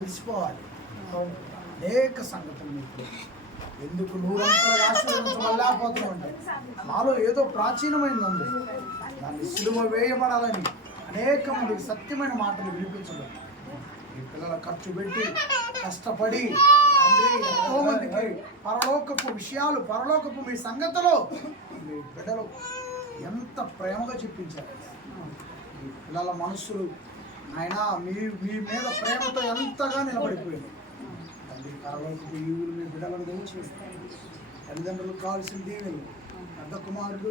తెలిసిపోవాలి అనేక సంగతులు మీకు. ఎందుకు? నూరంతలుగా ఆశీర్వదించబడలేకపోతున్నాం ఉంటాయి నాలో ఏదో ప్రాచీనమైనది ఉంది దాన్ని సులువ వేయబడాలని అనేక మందికి సత్యమైన మాటలు వినిపించడం. ఈ పిల్లల ఖర్చు పెట్టి కష్టపడి ఎంతో మందికి పరలోకపు విషయాలు పరలోకపు మీ సంగతిలో మీ బిడ్డలు ఎంత ప్రేమగా చెప్పించారు. ఈ పిల్లల మనసులు ఆయన మీ మీ మీద ప్రేమతో ఎంతగా నిలబడిపోయింది. తండ్రి పరలోకపు ఈవులు మీ బిడ్డలను దయచేసి తల్లిదండ్రులకు కావాల్సిన దీవెలు పెద్ద కుమారుడు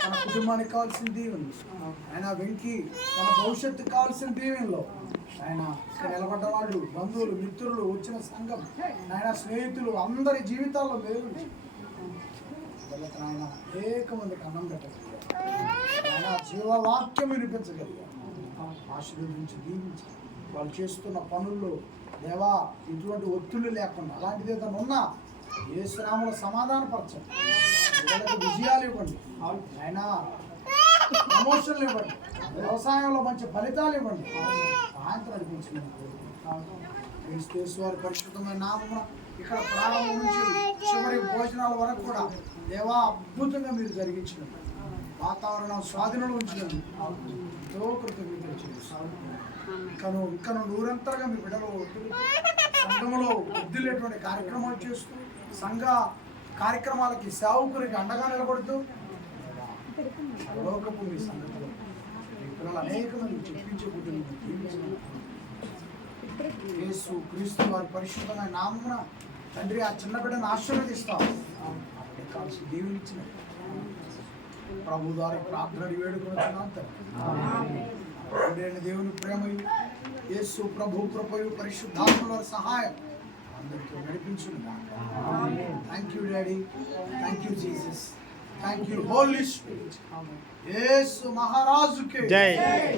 తన కుటుంబానికి కావాల్సిన దీవెలు ఆయన వెంకి తన భవిష్యత్తుకు కావాల్సిన దీవెనలో ఆయన ఇక్కడ నిలబడ్డ వాళ్ళు బంధువులు మిత్రులు వచ్చిన సంఘం ఆయన స్నేహితులు అందరి జీవితాల్లో మేలు ఆయన అనేక మందికి అన్నం పెట్టగలిగారు ఆయన జీవవాక్యం వినిపించగలిగారు ఆశీర్వదించి దీవించి వాళ్ళు చేస్తున్న పనుల్లో దేవా ఇటువంటి ఒత్తిళ్ళు లేకుండా అలాంటిది ఏదైనా ఉన్నా ఏ శ్రామలు సమాధానపరచండి పిల్లలకు విజయాలు ఇవ్వండి. ఆయన ప్రమోషన్లు ఇవ్వండి. వ్యవసాయంలో మంచి ఫలితాలు ఇవ్వండి. సాయంత్రం అనిపించింది క్రీస్తు వారి పరిశుద్ధమైన నామమున ఇక్కడ ప్రారంభం నుంచి చివరి భోజనాల వరకు కూడా దేవా అద్భుతంగా మీరు జరిగించినట్టు వాతావరణం స్వాధీనంలో ఉంచినందుకు ఎంతో కృతజ్ఞతలు చెల్లిస్తాను ఇకను ఇకను నూరంతరగా మీ బిడ్డలు సంఘంలో సంఘములో వద్దులేటువంటి కార్యక్రమాలు చేస్తూ సంఘ కార్యక్రమాలకి సేవకునికి అండగా నిలబడుతూ లోకపు మీ సంగతిలో మీ పిల్లలు అనేక మంది చెప్పించే బుద్ధులు యేసు క్రీస్తు వారి పరిశుద్ధమైన నామన తండ్రి ఆ చిన్న బిడ్డను ఆశీర్వదిస్తాం. అప్పుడే కాల్సి ప్రభు ద్వారా ప్రార్థన వేడుకొనుచున్నాం తండ్రి దేవుని ప్రేమయు యేసు ప్రభు కృపయు పరిశుద్ధాత్మల సహాయం అందరితో నడిపించును thank you daddy thank you Jesus thank you holy spirit Yesu మహారాజుకే. జై. జై.